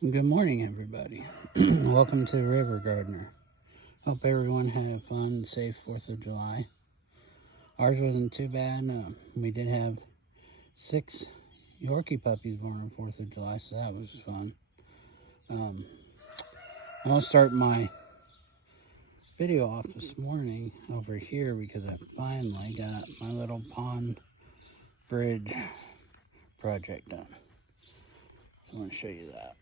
Good morning, everybody. Welcome to River Gardener. Hope everyone had a fun, safe 4th of July. Ours wasn't too bad. We did have 6 Yorkie puppies born on 4th of July, so that was fun. I'm going to start my video off this morning over here because I finally got my little pond bridge project done. So I want to show you that.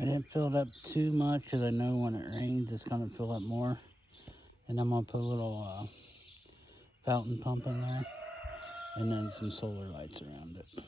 I didn't fill it up too much because I know when it rains it's going to fill up more. And I'm going to put a little fountain pump in there and then some solar lights around it.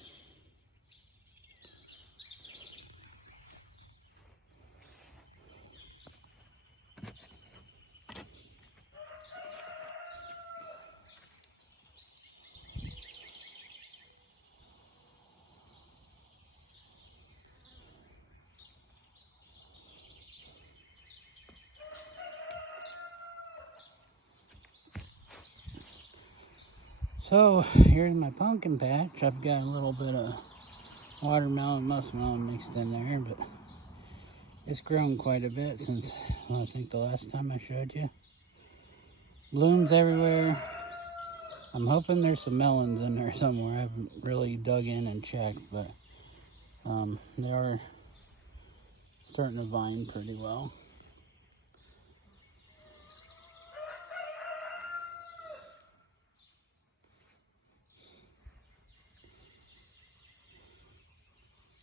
So here's my pumpkin patch. I've got a little bit of watermelon, muskmelon mixed in there, but it's grown quite a bit since, I think the last time I showed you. Blooms everywhere. I'm hoping there's some melons in there somewhere. I haven't really dug in and checked, but they are starting to vine pretty well.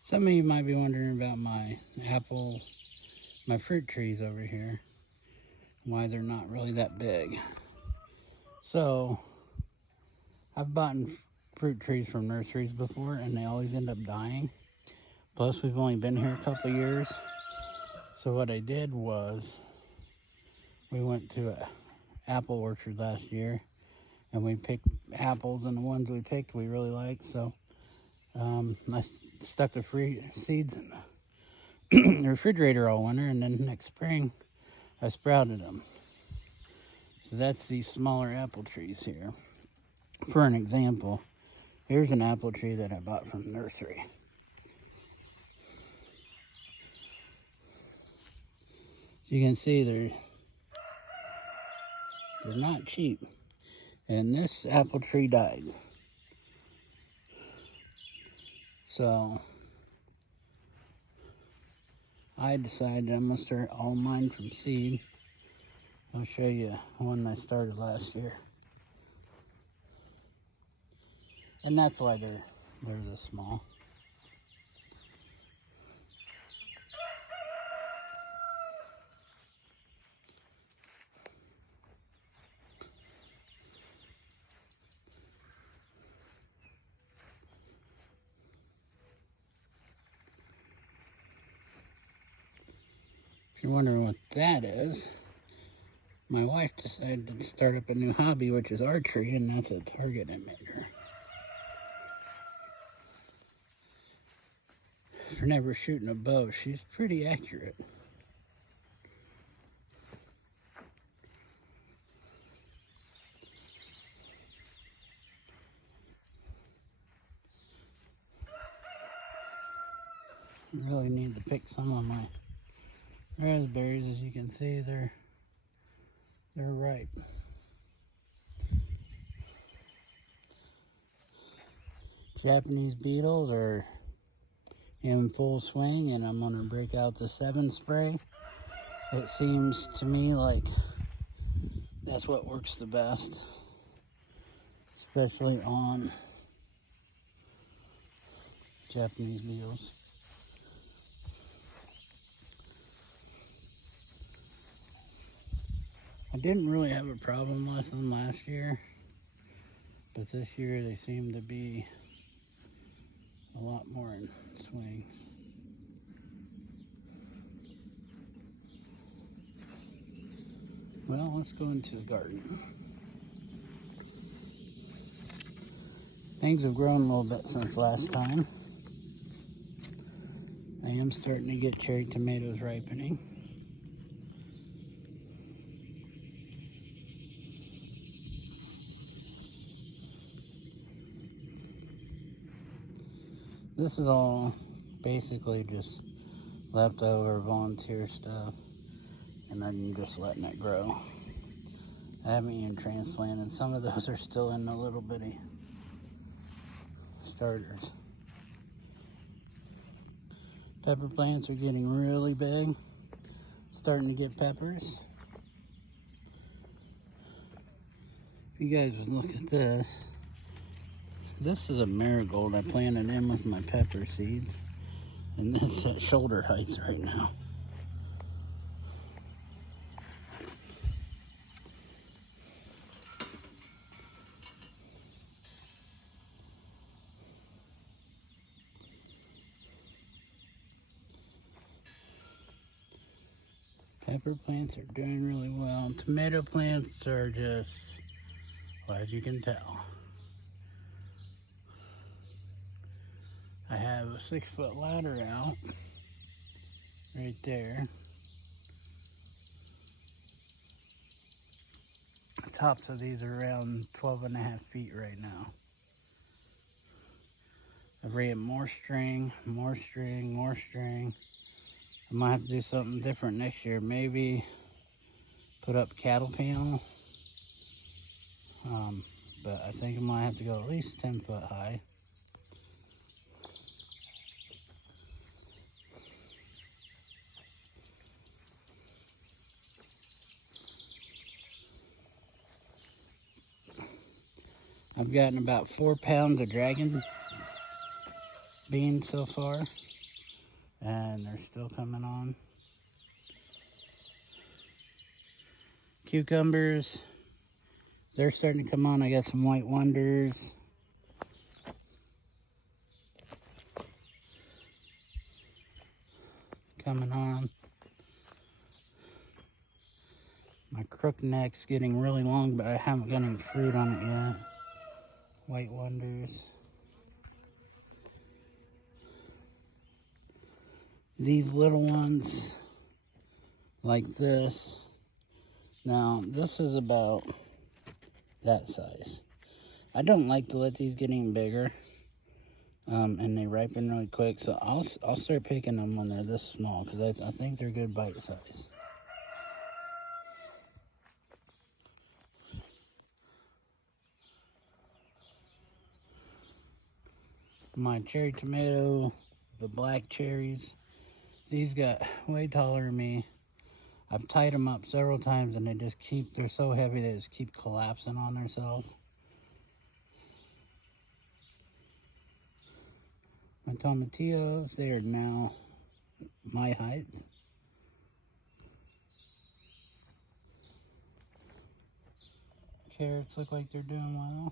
Some of you might be wondering about my fruit trees over here, why they're not really that big. So, I've bought fruit trees from nurseries before and they always end up dying. Plus, we've only been here a couple years. So what I did was, we went to an apple orchard last year and we picked apples, and the ones we picked we really liked. So I stuck the seeds in the refrigerator all winter, and then next spring I sprouted them. So that's these smaller apple trees here. For an example, here's an apple tree that I bought from the nursery. So you can see they're not cheap. And this apple tree died. So I decided I'm going to start all mine from seed. I'll show you one I started last year. And that's why they're this small. If you're wondering what that is, my wife decided to start up a new hobby, which is archery, and that's a target emitter. For never shooting a bow, she's pretty accurate. I really need to pick some of my raspberries. As you can see, they're ripe. Japanese beetles are in full swing, and I'm going to break out the 7 spray. It seems to me like that's what works the best, especially on Japanese beetles. I didn't really have a problem with them last year, but this year they seem to be a lot more in swings. Well, let's go into the garden. Things have grown a little bit since last time. I am starting to get cherry tomatoes ripening. This is all basically just leftover volunteer stuff, and I'm just letting it grow. I haven't even transplanted. Some of those are still in the little bitty starters. Pepper plants are getting really big, starting to get peppers. If you guys would look at this, this is a marigold I planted in with my pepper seeds, and that's at shoulder height right now. Pepper plants are doing really well. Tomato plants are just, well, as you can tell. I have a 6-foot ladder out right there. The tops of these are around 12.5 feet right now. I've ran more string, more string, more string. I might have to do something different next year. Maybe put up cattle panel. But I think I might have to go at least 10 foot high. I've gotten about 4 pounds of dragon beans so far, and they're still coming on. Cucumbers, they're starting to come on. I got some white wonders. Coming on. My crookneck's getting really long, but I haven't got any fruit on it yet. White wonders. These little ones, like this. Now, this is about that size. I don't like to let these get any bigger, and they ripen really quick. So I'll start picking them when they're this small, because I think they're good bite size. My cherry tomato, the black cherries, these got way taller than me. I've tied them up several times, and they're so heavy they just keep collapsing on themselves. My tomatillos, they are now my height. Carrots look like they're doing well.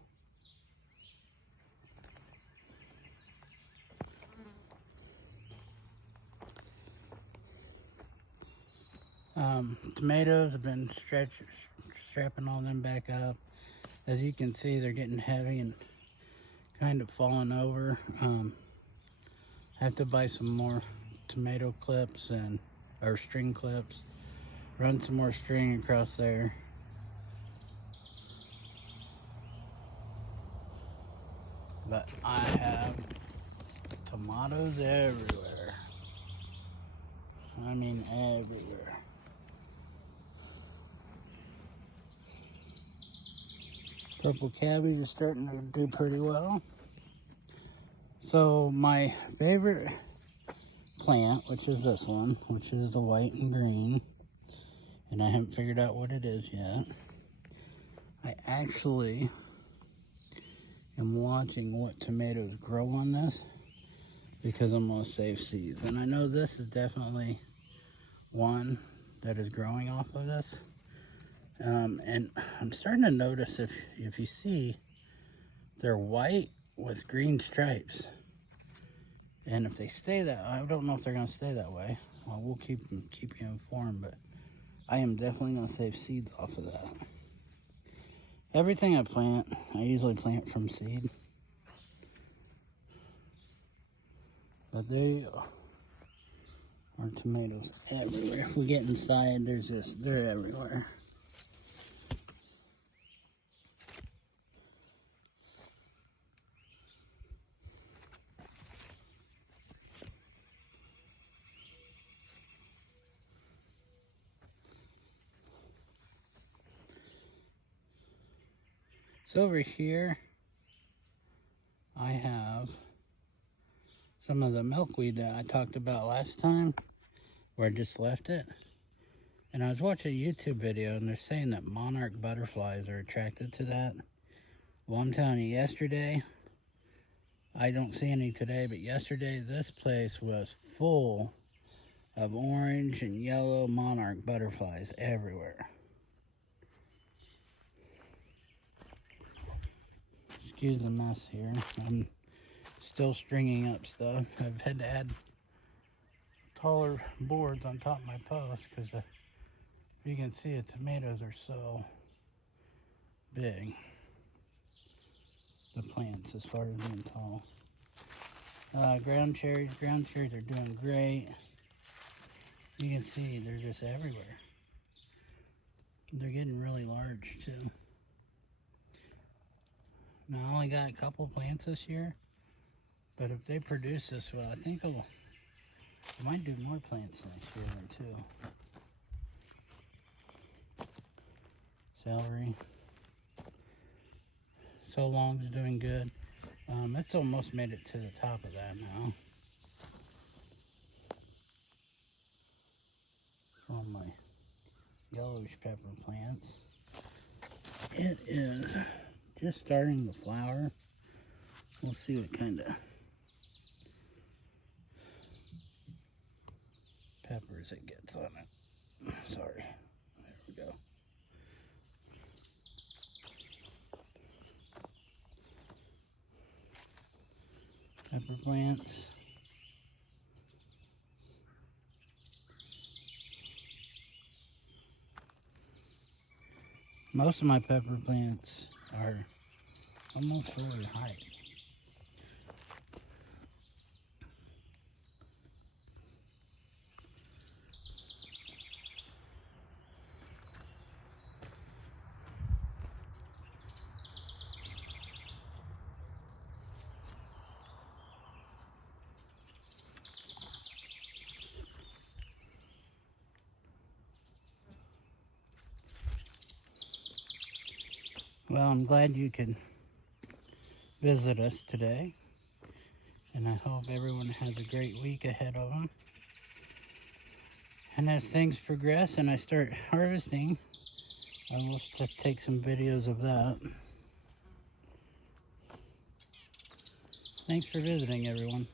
Tomatoes have been strapping all them back up. As you can see, they're getting heavy and kind of falling over. I have to buy some more tomato clips or string clips. Run some more string across there. But I have tomatoes everywhere. I mean everywhere. Purple cabbage is starting to do pretty well. So my favorite plant, which is this one, which is the white and green, and I haven't figured out what it is yet. I actually am watching what tomatoes grow on this, because I'm going to save seeds. And I know this is definitely one that is growing off of this. And I'm starting to notice, if you see, they're white with green stripes. And if they stay that, I don't know if they're going to stay that way. Well, we'll keep you informed, but I am definitely going to save seeds off of that. Everything I plant, I usually plant from seed. But they are tomatoes everywhere. If we get inside, they're everywhere. So over here, I have some of the milkweed that I talked about last time, where I just left it. And I was watching a YouTube video, and they're saying that monarch butterflies are attracted to that. Well, I'm telling you, yesterday, I don't see any today, but yesterday, this place was full of orange and yellow monarch butterflies everywhere. Excuse the mess here. I'm still stringing up stuff. I've had to add taller boards on top of my post because if you can see, the tomatoes are so big. The plants, as far as being tall. Ground cherries are doing great. You can see they're just everywhere. They're getting really large too. Now I only got a couple plants this year, but if they produce this well, I think I might do more plants next year then too. Celery. So Long's doing good. It's almost made it to the top of that now. From my yellowish pepper plants. It is just starting to flower. We'll see what kind of peppers it gets on it. Sorry. There we go. Pepper plants. Most of my pepper plants are almost fully height. Well, I'm glad you could visit us today, and I hope everyone has a great week ahead of them. And as things progress and I start harvesting, I will take some videos of that. Thanks for visiting, everyone.